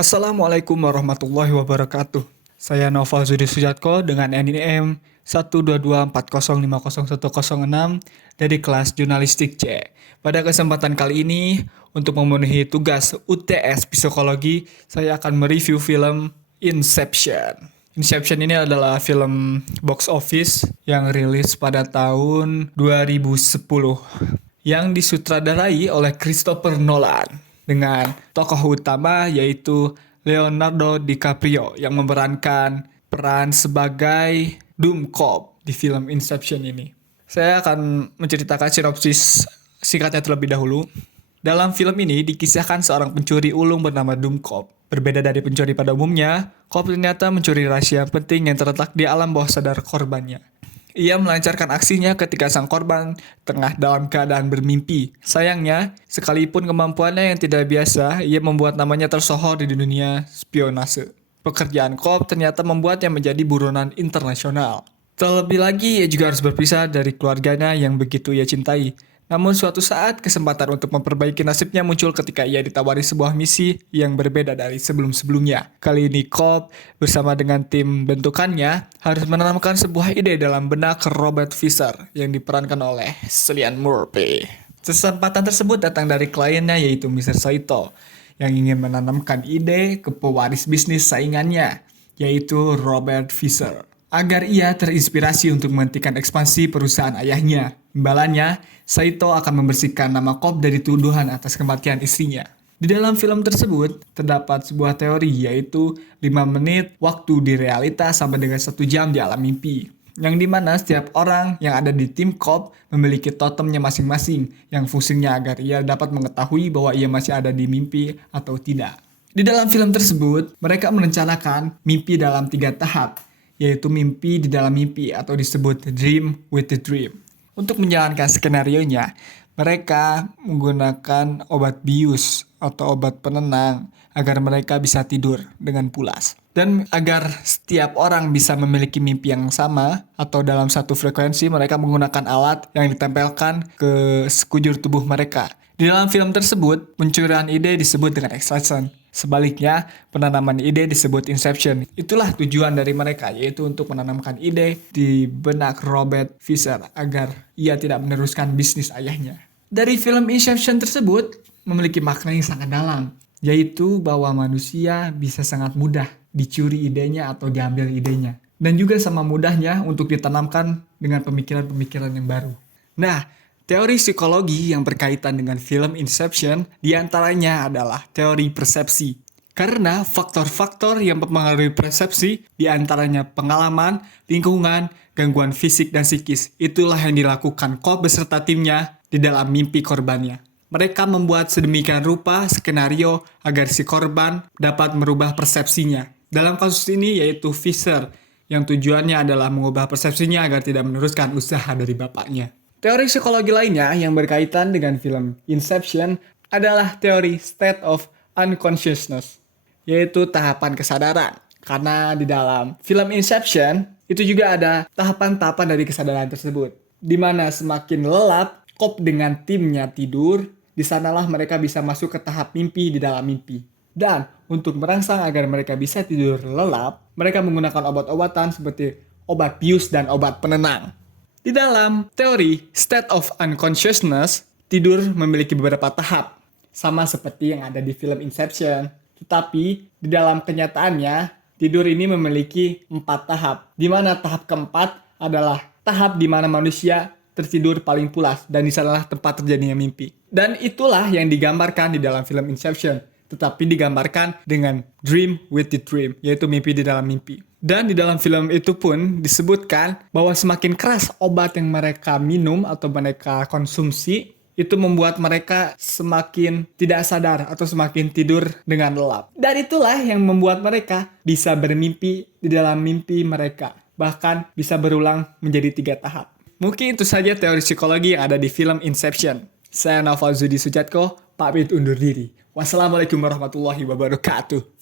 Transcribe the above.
Assalamualaikum warahmatullahi wabarakatuh. Saya Noval Zudi Sujatko dengan NIM 12240501006 dari kelas Jurnalistik C. Pada kesempatan kali ini, untuk memenuhi tugas UTS Psikologi, saya akan mereview film Inception. Inception ini adalah film box office yang rilis pada tahun 2010 yang disutradarai oleh Christopher Nolan dengan tokoh utama yaitu Leonardo DiCaprio yang memerankan peran sebagai Doom Cop di film Inception ini. Saya akan menceritakan sinopsis singkatnya terlebih dahulu. Dalam film ini dikisahkan seorang pencuri ulung bernama Doom Cop. Berbeda dari pencuri pada umumnya, Cop ternyata mencuri rahasia penting yang terletak di alam bawah sadar korbannya. Ia melancarkan aksinya ketika sang korban tengah dalam keadaan bermimpi. Sayangnya, sekalipun kemampuannya yang tidak biasa, ia membuat namanya tersohor di dunia spionase. Pekerjaan Cop ternyata membuatnya menjadi buronan internasional. Terlebih lagi, ia juga harus berpisah dari keluarganya yang begitu ia cintai. Namun suatu saat, kesempatan untuk memperbaiki nasibnya muncul ketika ia ditawari sebuah misi yang berbeda dari sebelum-sebelumnya. Kali ini Cop bersama dengan tim bentukannya harus menanamkan sebuah ide dalam benak Robert Fisher yang diperankan oleh Cillian Murphy. Kesempatan tersebut datang dari kliennya yaitu Mr. Saito yang ingin menanamkan ide ke pewaris bisnis saingannya yaitu Robert Fisher, agar ia terinspirasi untuk menghentikan ekspansi perusahaan ayahnya. Imbalannya, Saito akan membersihkan nama Cop dari tuduhan atas kematian istrinya. Di dalam film tersebut, terdapat sebuah teori yaitu 5 menit waktu di realita sama dengan 1 jam di alam mimpi. Yang dimana setiap orang yang ada di tim Cop memiliki totemnya masing-masing yang fungsinya agar ia dapat mengetahui bahwa ia masih ada di mimpi atau tidak. Di dalam film tersebut, mereka merencanakan mimpi dalam 3 tahap, yaitu mimpi di dalam mimpi atau disebut dream with the dream. Untuk menjalankan skenarionya, mereka menggunakan obat bius atau obat penenang agar mereka bisa tidur dengan pulas. Dan agar setiap orang bisa memiliki mimpi yang sama atau dalam satu frekuensi, mereka menggunakan alat yang ditempelkan ke sekujur tubuh mereka. Di dalam film tersebut, pencurian ide disebut dengan extraction. Sebaliknya, penanaman ide disebut inception. Itulah tujuan dari mereka, yaitu untuk menanamkan ide di benak Robert Fisher agar ia tidak meneruskan bisnis ayahnya. Dari film Inception tersebut memiliki makna yang sangat dalam, yaitu bahwa manusia bisa sangat mudah dicuri idenya atau diambil idenya. Dan juga sama mudahnya untuk ditanamkan dengan pemikiran-pemikiran yang baru. Nah, teori psikologi yang berkaitan dengan film Inception diantaranya adalah teori persepsi. Karena faktor-faktor yang mempengaruhi persepsi diantaranya pengalaman, lingkungan, gangguan fisik dan psikis. Itulah yang dilakukan Cop beserta timnya di dalam mimpi korbannya. Mereka membuat sedemikian rupa skenario agar si korban dapat merubah persepsinya. Dalam kasus ini yaitu Fisher yang tujuannya adalah mengubah persepsinya agar tidak meneruskan usaha dari bapaknya. Teori psikologi lainnya yang berkaitan dengan film Inception adalah teori state of unconsciousness, yaitu tahapan kesadaran. Karena di dalam film Inception, itu juga ada tahapan-tahapan dari kesadaran tersebut. Di mana semakin lelap Cop dengan timnya tidur, di sanalah mereka bisa masuk ke tahap mimpi di dalam mimpi. Dan untuk merangsang agar mereka bisa tidur lelap, mereka menggunakan obat-obatan seperti obat bius dan obat penenang. Di dalam teori state of unconsciousness, tidur memiliki beberapa tahap, sama seperti yang ada di film Inception. Tetapi di dalam kenyataannya, tidur ini memiliki 4 tahap, di mana tahap keempat adalah tahap di mana manusia tertidur paling pulas, dan di sanalah tempat terjadinya mimpi. Dan itulah yang digambarkan di dalam film Inception, tetapi digambarkan dengan dream with the dream, yaitu mimpi di dalam mimpi. Dan di dalam film itu pun disebutkan bahwa semakin keras obat yang mereka minum atau mereka konsumsi, itu membuat mereka semakin tidak sadar atau semakin tidur dengan lelap. Dan itulah yang membuat mereka bisa bermimpi di dalam mimpi mereka. Bahkan bisa berulang menjadi 3 tahap. Mungkin itu saja teori psikologi yang ada di film Inception. Saya Noval Zudi Sujatko, pamit undur diri. Wassalamualaikum warahmatullahi wabarakatuh.